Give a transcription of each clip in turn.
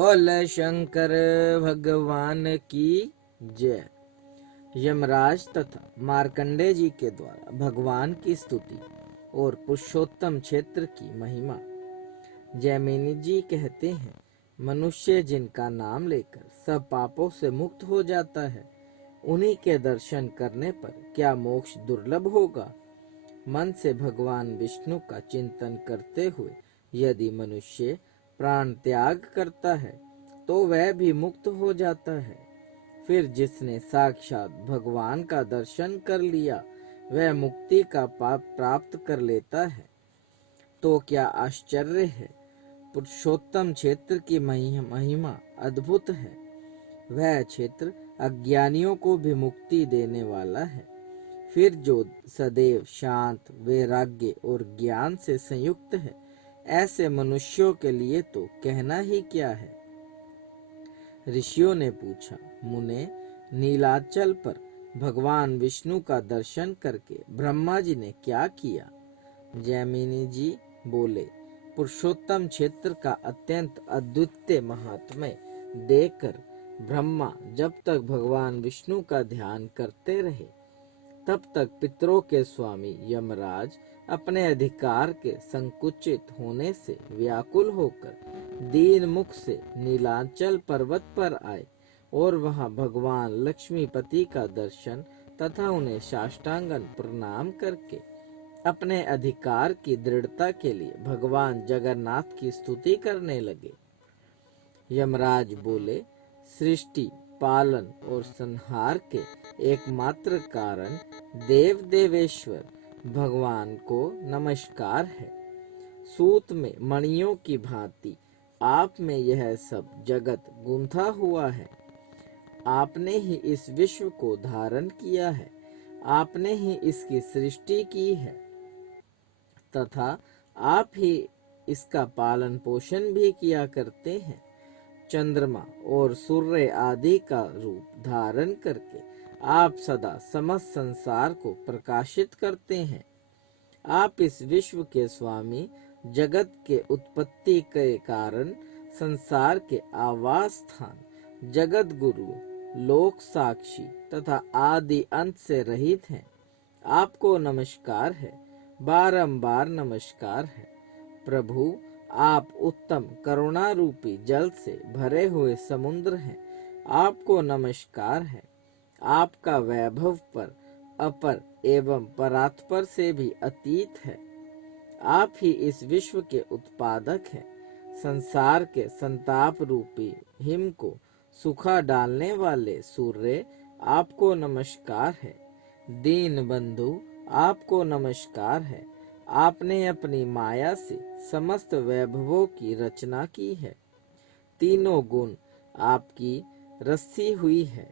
बोल शंकर भगवान की जय। यमराज तथा मार्कंडेय जी के द्वारा भगवान की स्तुति और पुरुषोत्तम क्षेत्र की महिमा। जैमिनी जी कहते हैं, मनुष्य जिनका नाम लेकर सब पापों से मुक्त हो जाता है, उन्हीं के दर्शन करने पर क्या मोक्ष दुर्लभ होगा। मन से भगवान विष्णु का चिंतन करते हुए यदि मनुष्य प्राण त्याग करता है तो वह भी मुक्त हो जाता है। फिर जिसने साक्षात भगवान का दर्शन कर लिया वह मुक्ति का पाप प्राप्त कर लेता है। तो क्या आश्चर्य है। पुरुषोत्तम क्षेत्र की महिमा अद्भुत है। वह क्षेत्र अज्ञानियों को भी मुक्ति देने वाला है। फिर जो सदैव शांत, वैराग्य और ज्ञान से संयुक्त है, ऐसे मनुष्यों के लिए तो कहना ही क्या है। ऋषियों ने पूछा, मुने, नीलाचल पर भगवान विष्णु का दर्शन करके ब्रह्मा जी ने क्या किया। जैमिनी जी बोले, पुरुषोत्तम क्षेत्र का अत्यंत अद्वितीय महात्म्य देखकर ब्रह्मा जब तक भगवान विष्णु का ध्यान करते रहे तब तक पितरों के स्वामी यमराज अपने अधिकार के संकुचित होने से व्याकुल होकर दीन मुख से नीलांचल पर्वत पर आए और वहां भगवान लक्ष्मीपति का दर्शन तथा उन्हें साष्टांगन प्रणाम करके अपने अधिकार की दृढ़ता के लिए भगवान जगन्नाथ की स्तुति करने लगे। यमराज बोले, सृष्टि, पालन और संहार के एकमात्र कारण देव देवेश्वर भगवान को नमस्कार है। सूत में मणियों की भांति आप में यह सब जगत गुंथा हुआ है। आपने ही इस विश्व को धारण किया है, आपने ही इसकी सृष्टि की है तथा आप ही इसका पालन पोषण भी किया करते हैं। चंद्रमा और सूर्य आदि का रूप धारण करके आप सदा समस्त संसार को प्रकाशित करते हैं। आप इस विश्व के स्वामी, जगत के उत्पत्ति के कारण, संसार के आवास स्थान, जगत गुरु, लोक साक्षी तथा आदि अंत से रहित हैं। आपको नमस्कार है, बारंबार नमस्कार है। प्रभु, आप उत्तम करुणा रूपी जल से भरे हुए समुद्र हैं। आपको नमस्कार है। आपका वैभव पर अपर एवं परात्पर से भी अतीत है। आप ही इस विश्व के उत्पादक हैं। संसार के संताप रूपी हिम को सुखा डालने वाले सूर्य, आपको नमस्कार है। दीन बंधु, आपको नमस्कार है। आपने अपनी माया से समस्त वैभवों की रचना की है। तीनों गुण आपकी रस्सी हुई है।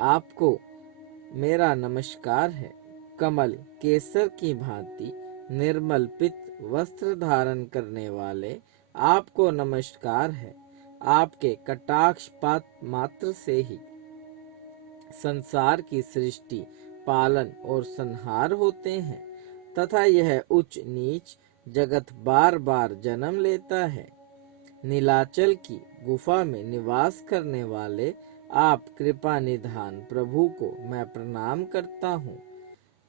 आपको मेरा नमस्कार है। कमल केसर की भांति निर्मल पित्त वस्त्र धारण करने वाले, आपको नमस्कार है। आपके कटाक्षपात मात्र से ही संसार की सृष्टि, पालन और संहार होते हैं तथा यह उच्च नीच जगत बार बार जन्म लेता है। नीलाचल की गुफा में निवास करने वाले आप कृपा निधान प्रभु को मैं प्रणाम करता हूँ।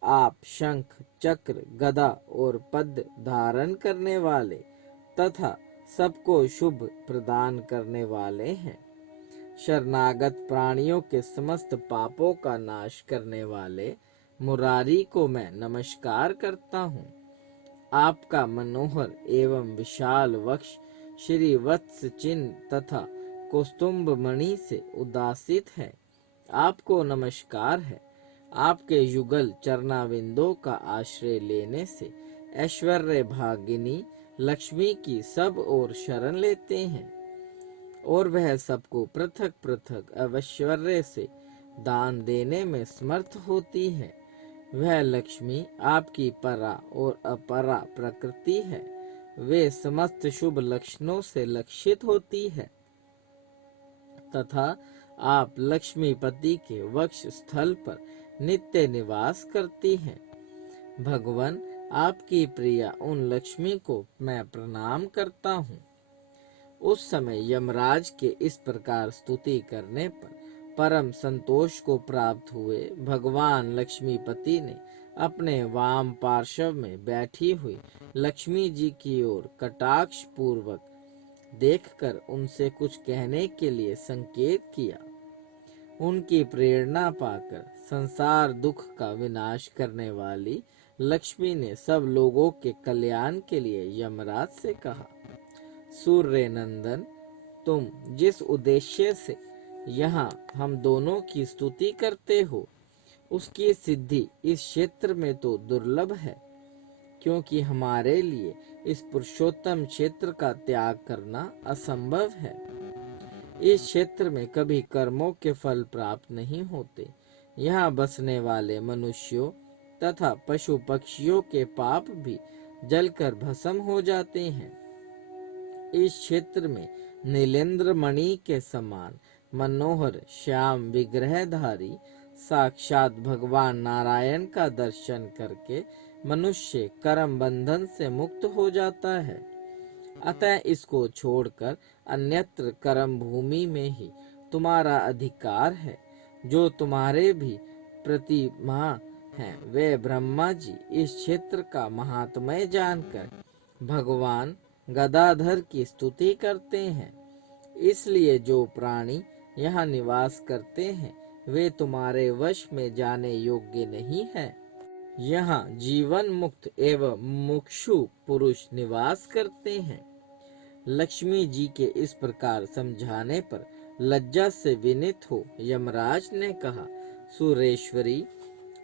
आप शंख, चक्र, गदा और पद्म धारण करने वाले तथा सबको शुभ प्रदान करने वाले हैं। शरणागत प्राणियों के समस्त पापों का नाश करने वाले मुरारी को मैं नमस्कार करता हूँ। आपका मनोहर एवं विशाल वक्ष श्री वत्स चिन्ह तथा कौस्तुभ मणि से उदासित है। आपको नमस्कार है। आपके युगल चरणाविंदों का आश्रय लेने से ऐश्वर्य भागिनी लक्ष्मी की सब ओर शरण लेते हैं और वह सबको पृथक पृथक ऐश्वर्य से दान देने में समर्थ होती है। वह लक्ष्मी आपकी परा और अपरा प्रकृति है। वे समस्त शुभ लक्षणों से लक्षित होती है तथा आप लक्ष्मीपति के वक्ष स्थल पर नित्य निवास करती हैं। भगवान, आपकी प्रिया उन लक्ष्मी को मैं प्रणाम करता हूँ। उस समय यमराज के इस प्रकार स्तुति करने पर परम संतोष को प्राप्त हुए भगवान लक्ष्मीपति ने अपने वाम पार्श्व में बैठी हुई लक्ष्मी जी की ओर कटाक्ष पूर्वक देखकर उनसे कुछ कहने के लिए संकेत किया। उनकी प्रेरणा पाकर संसार दुख का विनाश करने वाली लक्ष्मी ने सब लोगों के कल्याण के लिए यमराज से कहा, सूर्य नंदन, तुम जिस उद्देश्य से यहाँ हम दोनों की स्तुति करते हो, उसकी सिद्धि इस क्षेत्र में तो दुर्लभ है, क्योंकि हमारे लिए इस पुरुषोत्तम क्षेत्र का त्याग करना असंभव है। इस क्षेत्र में कभी कर्मों के फल प्राप्त नहीं होते। यहाँ बसने वाले मनुष्यों तथा पशु पक्षियों के पाप भी जलकर भस्म हो जाते हैं। इस क्षेत्र में नीलेंद्र मणि के समान मनोहर श्याम विग्रहधारी साक्षात भगवान नारायण का दर्शन करके मनुष्य कर्म बंधन से मुक्त हो जाता है। अतः इसको छोड़कर अन्यत्र कर्म भूमि में ही तुम्हारा अधिकार है। जो तुम्हारे भी प्रतिमा हैं, वे ब्रह्मा जी इस क्षेत्र का महात्म्य जानकर भगवान गदाधर की स्तुति करते हैं। इसलिए जो प्राणी यहाँ निवास करते हैं, वे तुम्हारे वश में जाने योग्य नहीं है। यहाँ जीवन मुक्त एवं मुमुक्षु पुरुष निवास करते हैं। लक्ष्मी जी के इस प्रकार समझाने पर लज्जा से विनीत हो यमराज ने कहा, सुरेश्वरी,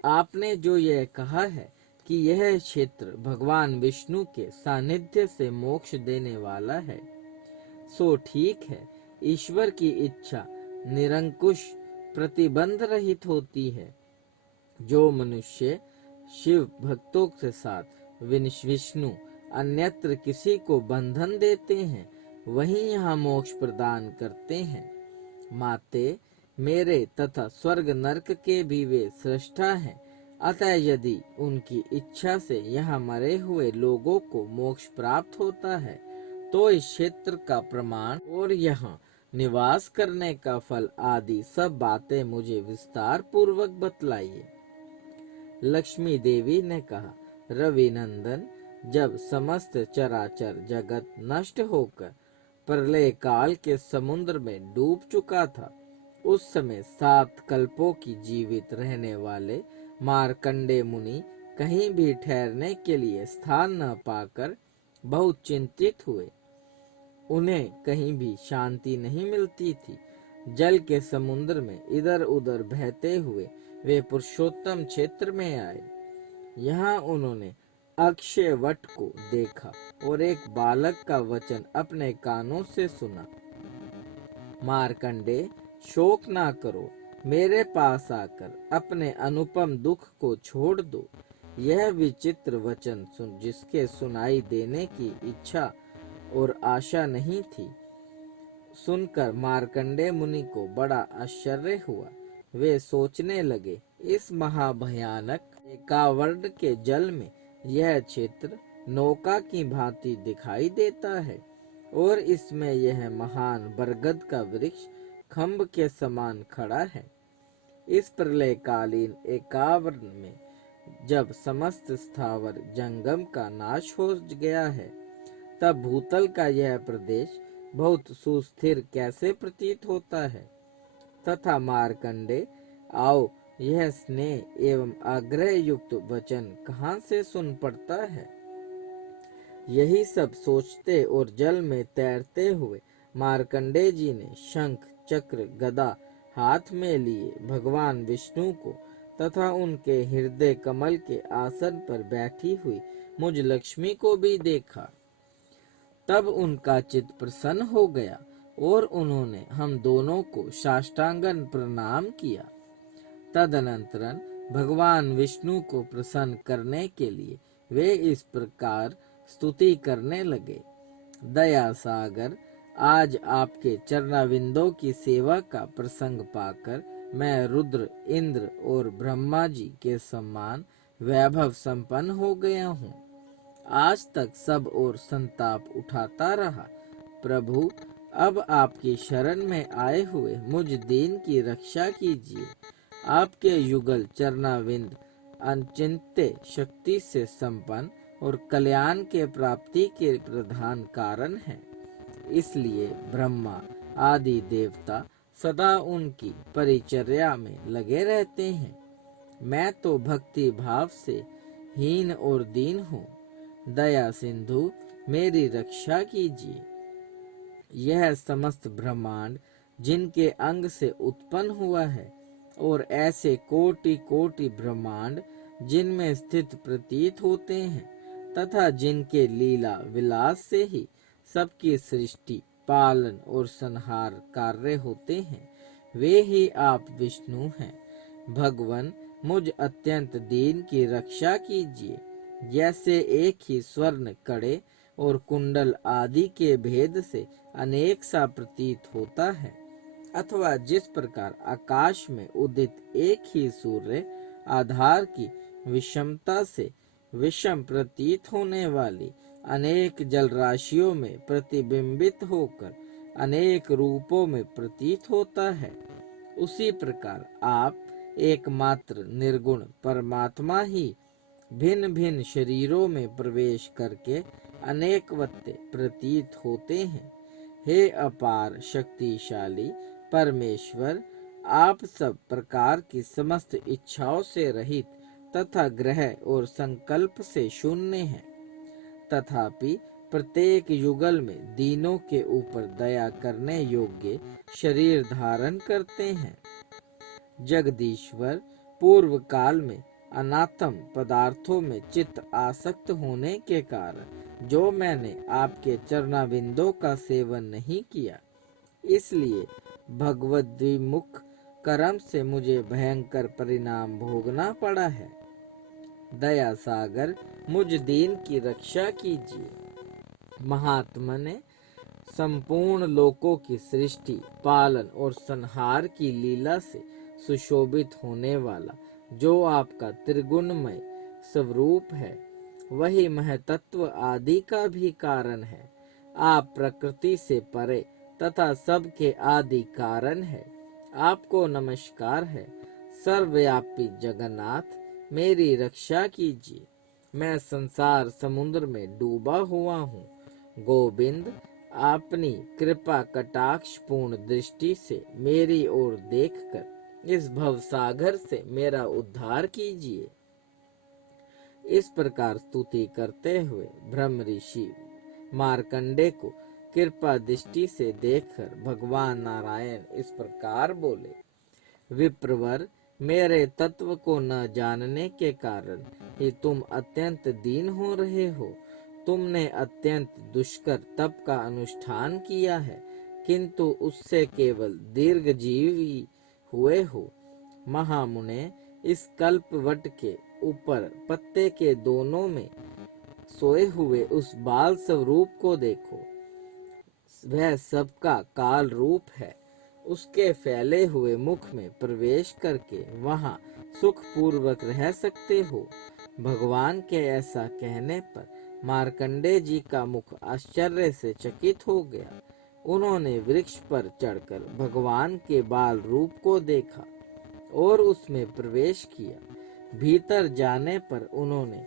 आपने जो यह कहा है कि यह क्षेत्र भगवान विष्णु के सानिध्य से मोक्ष देने वाला है, सो ठीक है। ईश्वर की इच्छा निरंकुश प्रतिबंध रहित होती है। जो मनुष्य शिव भक्तों के साथ विष्णु अन्यत्र किसी को बंधन देते हैं, वही यहाँ मोक्ष प्रदान करते हैं। माते, मेरे तथा स्वर्ग नरक के भी वे सृष्टा हैं। अतः यदि उनकी इच्छा से यहाँ मरे हुए लोगों को मोक्ष प्राप्त होता है, तो इस क्षेत्र का प्रमाण और यहाँ निवास करने का फल आदि सब बातें मुझे विस्तार पूर्वक बतलाइए। लक्ष्मी देवी ने कहा, रवि नंदन, जब समस्त चराचर जगत नष्ट होकर प्रलय काल के समुद्र में डूब चुका था, उस समय 7 कल्पों की जीवित रहने वाले मार्कंडे मुनि कहीं भी ठहरने के लिए स्थान न पाकर बहुत चिंतित हुए। उन्हें कहीं भी शांति नहीं मिलती थी। जल के समुद्र में इधर उधर बहते हुए वे पुरुषोत्तम क्षेत्र में आए। यहाँ उन्होंने अक्षय वट को देखा और एक बालक का वचन अपने कानों से सुना, मार्कंडे, शोक ना करो, मेरे पास आकर अपने अनुपम दुख को छोड़ दो। यह विचित्र वचन जिसके सुनाई देने की इच्छा और आशा नहीं थी, सुनकर मार्कंडे मुनि को बड़ा आश्चर्य हुआ। वे सोचने लगे, इस महाभयानक एकावर्ण के जल में यह क्षेत्र नौका की भांति दिखाई देता है और इसमें यह महान बरगद का वृक्ष खम्भ के समान खड़ा है। इस प्रलयकालीन एकावर्ण में जब समस्त स्थावर जंगम का नाश हो गया है, तब भूतल का यह प्रदेश बहुत सुस्थिर कैसे प्रतीत होता है। तथा मार्कंडे, आओ, यह स्नेह एवं आग्रह युक्त वचन कहाँ से सुन पड़ता है। यही सब सोचते और जल में तैरते हुए मार्कंडे जी ने शंख चक्र गदा हाथ में लिए भगवान विष्णु को तथा उनके हृदय कमल के आसन पर बैठी हुई मुझ लक्ष्मी को भी देखा। तब उनका चित्त प्रसन्न हो गया और उन्होंने हम दोनों को साष्टांगन प्रणाम किया। तदनंतरन भगवान विष्णु को प्रसन्न करने के लिए वे इस प्रकार स्तुति करने लगे, दया सागर, आज आपके चरणाविंदों की सेवा का प्रसंग पाकर मैं रुद्र, इंद्र और ब्रह्मा जी के समान वैभव संपन्न हो गया हूँ। आज तक सब और संताप उठाता रहा, प्रभु, अब आपकी शरण में आए हुए मुझ दीन की रक्षा कीजिए। आपके युगल चरणाविंद अचिंत्य शक्ति से संपन्न और कल्याण के प्राप्ति के प्रधान कारण है। इसलिए ब्रह्मा आदि देवता सदा उनकी परिचर्या में लगे रहते हैं। मैं तो भक्ति भाव से हीन और दीन हूँ। दया सिंधु, मेरी रक्षा कीजिए। यह समस्त ब्रह्मांड जिनके अंग से उत्पन्न हुआ है और ऐसे कोटि कोटि ब्रह्मांड जिनमें स्थित प्रतीत होते हैं तथा जिनके लीला विलास से ही सबकी सृष्टि, पालन और संहार कार्य होते हैं, वे ही आप विष्णु हैं। भगवन, मुझ अत्यंत दीन की रक्षा कीजिए। जैसे एक ही स्वर्ण कड़े और कुंडल आदि के भेद से अनेक सा प्रतीत होता है, अथवा जिस प्रकार आकाश में उदित एक ही सूर्य आधार की विषमता से विषम प्रतीत होने वाली अनेक जल राशियों में प्रतिबिंबित होकर अनेक रूपों में प्रतीत होता है, उसी प्रकार आप एकमात्र निर्गुण परमात्मा ही भिन्न भिन्न शरीरों में प्रवेश करके अनेकवत्ते प्रतीत होते हैं। हे अपार शक्तिशाली परमेश्वर, आप सब प्रकार की समस्त इच्छाओं से रहित तथा ग्रह और संकल्प से शून्य हैं, तथापि प्रत्येक युगल में दीनों के ऊपर दया करने योग्य शरीर धारण करते हैं। जगदीश्वर, पूर्व काल में अनात्म पदार्थों में चित्त आसक्त होने के कारण जो मैंने आपके चरणाविंदों का सेवन नहीं किया, इसलिए भगवद्विमुख कर्म से मुझे भयंकर परिणाम भोगना पड़ा है। दया सागर, मुझ दीन की रक्षा कीजिए। महात्मा ने संपूर्ण लोकों की सृष्टि, पालन और संहार की लीला से सुशोभित होने वाला जो आपका त्रिगुणमय स्वरूप है, वही महतत्व आदि का भी कारण है। आप प्रकृति से परे तथा सबके आदि कारण है। आपको नमस्कार है। सर्वव्यापी जगन्नाथ, मेरी रक्षा कीजिए। मैं संसार समुद्र में डूबा हुआ हूँ। गोविंद, अपनी कृपा कटाक्ष पूर्ण दृष्टि से मेरी ओर देखकर इस भवसागर से मेरा उद्धार कीजिए। इस प्रकार स्तुति करते हुए ब्रह्म ऋषि मार्कंडे को कृपा दृष्टि से देखकर भगवान नारायण इस प्रकार बोले, विप्रवर, मेरे तत्व को न जानने के कारण ही तुम अत्यंत दीन हो रहे हो। तुमने अत्यंत दुष्कर तप का अनुष्ठान किया है, किंतु उससे केवल दीर्घजीवी हुए हो। महामुने, इस कल्प वट के ऊपर पत्ते के दोनों में सोए हुए उस बाल स्वरूप को देखो। वह सबका काल रूप है। उसके फैले हुए मुख में प्रवेश करके वहां सुख पूर्वक रह सकते हो। भगवान के ऐसा कहने पर मार्कंडे जी का मुख आश्चर्य से चकित हो गया। उन्होंने वृक्ष पर चढ़कर भगवान के बाल रूप को देखा और उसमें प्रवेश किया। भीतर जाने पर उन्होंने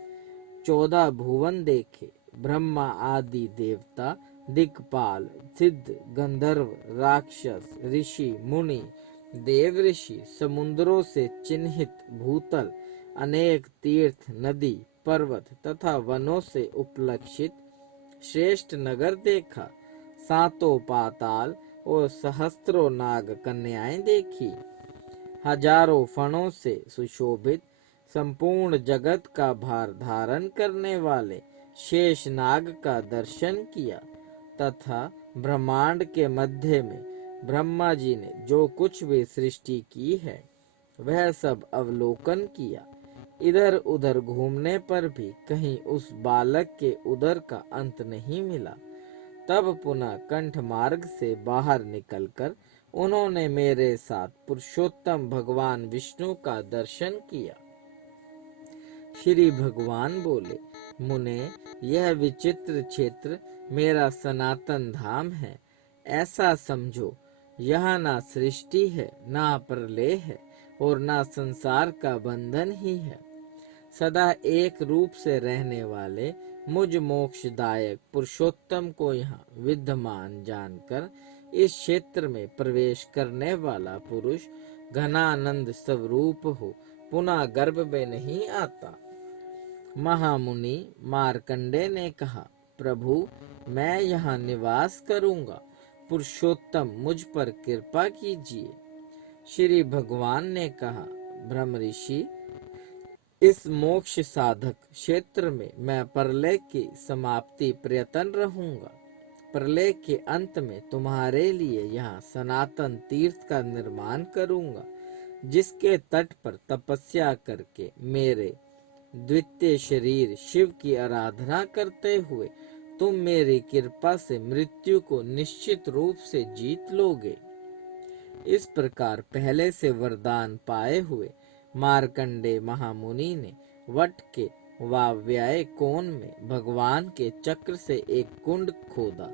14 भुवन देखे। ब्रह्मा आदि देवता, दिक्पाल, सिद्ध, गंधर्व, राक्षस, ऋषि, मुनि, देव ऋषि, समुद्रों से चिन्हित भूतल, अनेक तीर्थ, नदी, पर्वत तथा वनों से उपलक्षित श्रेष्ठ नगर देखा। सातों पाताल और सहस्त्रों नाग कन्याएं देखी। हजारों फणों से सुशोभित संपूर्ण जगत का भार धारण करने वाले शेष नाग का दर्शन किया तथा ब्रह्मांड के मध्य में ब्रह्मा जी ने जो कुछ भी सृष्टि की है वह सब अवलोकन किया। इधर उधर घूमने पर भी कहीं उस बालक के उदर का अंत नहीं मिला। तब पुनः कंठ मार्ग से बाहर निकलकर उन्होंने मेरे साथ पुरुषोत्तम भगवान विष्णु का दर्शन किया। श्री भगवान बोले, मुने, यह विचित्र क्षेत्र मेरा सनातन धाम है, ऐसा समझो। यहाँ ना सृष्टि है, ना प्रलय है, और ना संसार का बंधन ही है। सदा एक रूप से रहने वाले मुझ मोक्षदायक पुरुषोत्तम को यहाँ विद्यमान जानकर इस क्षेत्र में प्रवेश करने वाला पुरुष घनानंद स्वरूप हो, पुनः गर्भ में नहीं आता। महामुनि मार्कंडे ने कहा, प्रभु मैं यहाँ निवास करूंगा, पुरुषोत्तम मुझ पर कृपा कीजिए। श्री भगवान ने कहा, ब्रह्म ऋषि, इस मोक्ष साधक क्षेत्र में मैं प्रलय की समाप्ति प्रयत्न रहूंगा। प्रलय के अंत में तुम्हारे लिए यहाँ सनातन तीर्थ का निर्माण करूंगा, जिसके तट पर तपस्या करके मेरे द्वितीय शरीर शिव की आराधना करते हुए तुम मेरी कृपा से मृत्यु को निश्चित रूप से जीत लोगे। इस प्रकार पहले से वरदान पाए हुए मार्कंडे महामुनि ने वट के वायव्य कोण में भगवान के चक्र से एक कुंड खोदा।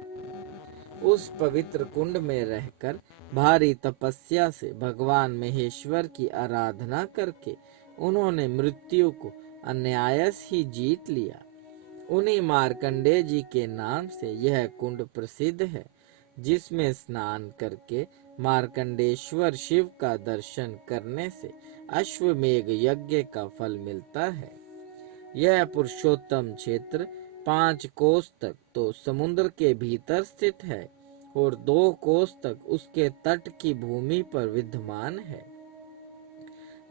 उस पवित्र कुंड में रहकर भारी तपस्या से भगवान महेश्वर की आराधना करके उन्होंने मृत्यु को अनायास ही जीत लिया। उन्हीं मार्कंडे जी के नाम से यह कुंड प्रसिद्ध है, जिसमें स्नान करके मार्कंडेश्वर शिव का दर्शन करने से अश्वमेघ यज्ञ का फल मिलता है। यह पुरुषोत्तम क्षेत्र 5 कोस तक तो समुद्र के भीतर स्थित है और 2 कोस तक उसके तट की भूमि पर विद्यमान है।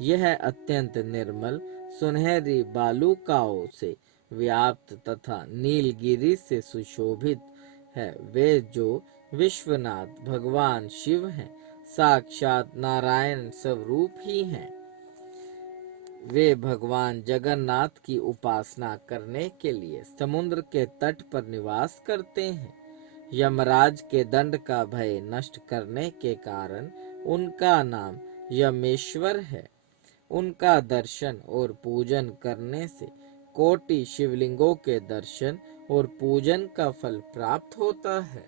यह अत्यंत निर्मल सुनहरी बालुकाओं से व्याप्त तथा नीलगिरी से सुशोभित है। वे जो विश्वनाथ भगवान शिव हैं, साक्षात नारायण स्वरूप ही हैं। वे भगवान जगन्नाथ की उपासना करने के लिए समुद्र के तट पर निवास करते हैं। यमराज के दंड का भय नष्ट करने के कारण उनका नाम यमेश्वर है। उनका दर्शन और पूजन करने से कोटि शिवलिंगों के दर्शन और पूजन का फल प्राप्त होता है।